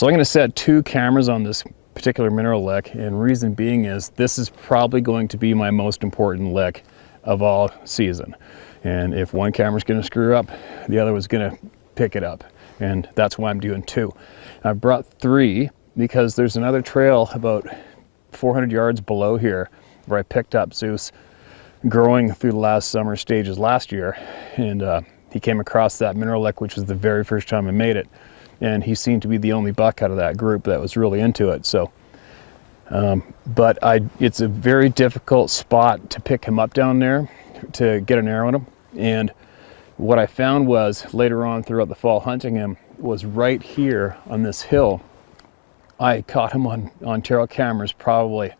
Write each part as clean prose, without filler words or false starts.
So I'm going to set 2 cameras on this particular mineral lick, and reason being is this is probably going to be my most important lick of all season. And if one camera's going to screw up, the other was going to pick it up. And that's why I'm doing 2. I brought 3 because there's another trail about 400 yards below here where I picked up Zeus growing through the last summer stages last year. And he came across that mineral lick, which was the very first time I made it. And he seemed to be the only buck out of that group that was really into it. So, but it's a very difficult spot to pick him up down there to get an arrow in him. And what I found was later on throughout the fall hunting him was right here on this hill. I caught him on trail cameras probably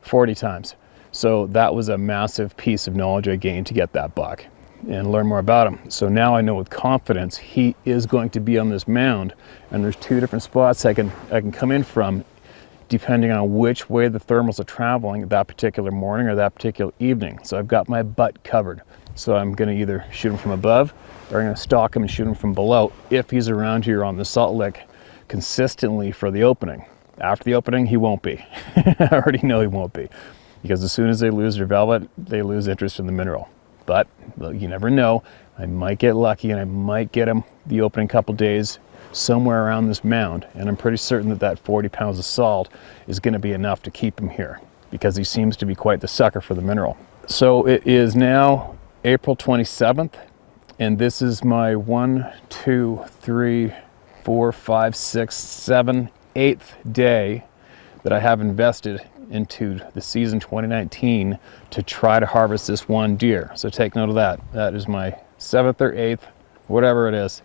40 times. So that was a massive piece of knowledge I gained to get that buck and learn more about him. So now I know with confidence he is going to be on this mound, and there's 2 different spots I can come in from depending on which way the thermals are traveling that particular morning or that particular evening. So I've got my butt covered. So I'm going to either shoot him from above or I'm going to stalk him and shoot him from below if he's around here on the salt lick consistently for the opening. After the opening, he won't be. I already know he won't be, because as soon as they lose their velvet, they lose interest in the mineral. But you never know. I might get lucky and I might get him the opening couple days somewhere around this mound. And I'm pretty certain that 40 pounds of salt is going to be enough to keep him here, because he seems to be quite the sucker for the mineral. So it is now April 27th, and this is my 1, 2, 3, 4, 5, 6, 7, 8th day that I have invested into the season 2019 to try to harvest this one deer. So take note of that. That is my 7th or 8th, whatever it is,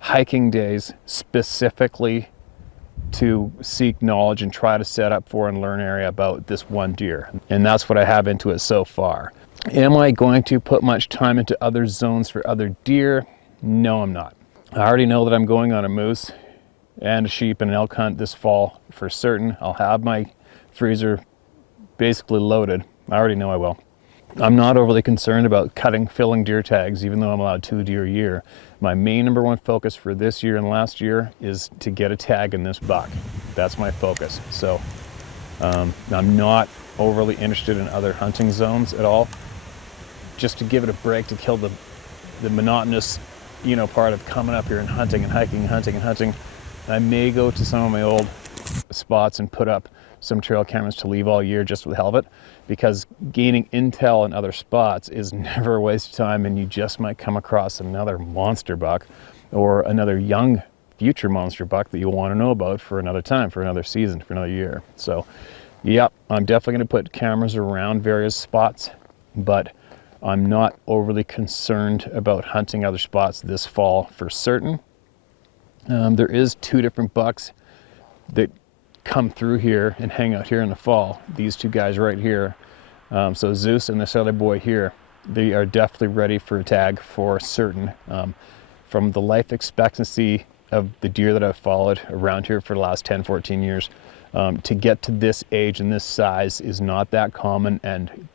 hiking days specifically to seek knowledge and try to set up for and learn area about this one deer. And that's what I have into it so far. Am I going to put much time into other zones for other deer? No, I'm not. I already know that I'm going on a moose and a sheep and an elk hunt this fall for certain. I'll have my freezer basically loaded. I already know I will. I'm not overly concerned about filling deer tags, even though I'm allowed 2 deer a year. My main number 1 focus for this year and last year is to get a tag in this buck. That's my focus. So I'm not overly interested in other hunting zones at all. Just to give it a break, to kill the monotonous, part of coming up here and hunting and hiking and hunting and hunting. I may go to some of my old spots and put up some trail cameras to leave all year just for the hell of it, because gaining intel in other spots is never a waste of time, and you just might come across another monster buck or another young future monster buck that you'll want to know about for another time, for another season, for another year. So yep, I'm definitely going to put cameras around various spots, but I'm not overly concerned about hunting other spots this fall for certain. There is 2 different bucks that come through here and hang out here in the fall. These 2 guys right here. So Zeus and this other boy here, they are definitely ready for a tag for certain. From the life expectancy of the deer that I've followed around here for the last 10, 14 years, to get to this age and this size is not that common, and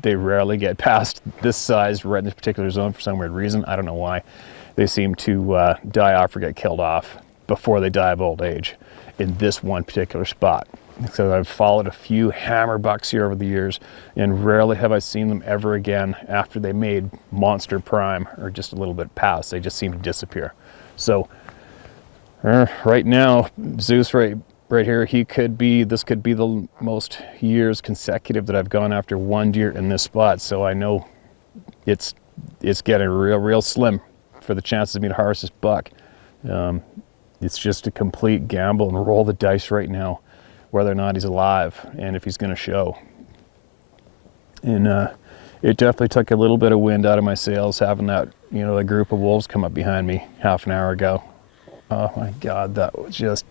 they rarely get past this size right in this particular zone for some weird reason. I don't know why. They seem to die off or get killed off before they die of old age in this one particular spot. So I've followed a few hammer bucks here over the years, and rarely have I seen them ever again after they made monster prime or just a little bit past. They just seem to disappear. So right now, Zeus right here, this could be the most years consecutive that I've gone after one deer in this spot. So I know it's getting real slim for the chances of me to harvest this buck. It's just a complete gamble and roll the dice right now whether or not he's alive and if he's going to show. And it definitely took a little bit of wind out of my sails having that, a group of wolves come up behind me half an hour ago. Oh my God, that was just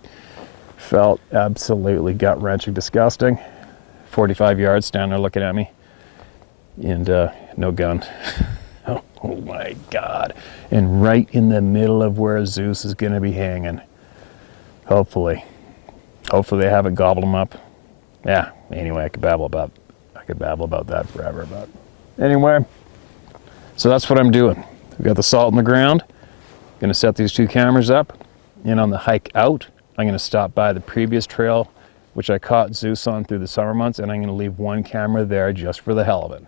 felt absolutely gut-wrenching, disgusting. 45 yards standing there looking at me, and no gun. Oh my God. And right in the middle of where Zeus is going to be hanging. Hopefully they haven't gobbled him up. Yeah, anyway, I could babble about that forever. But anyway, so that's what I'm doing. We've got the salt in the ground. Going to set these 2 cameras up And on the hike out, I'm going to stop by the previous trail, which I caught Zeus on through the summer months, and I'm going to leave one camera there just for the hell of it.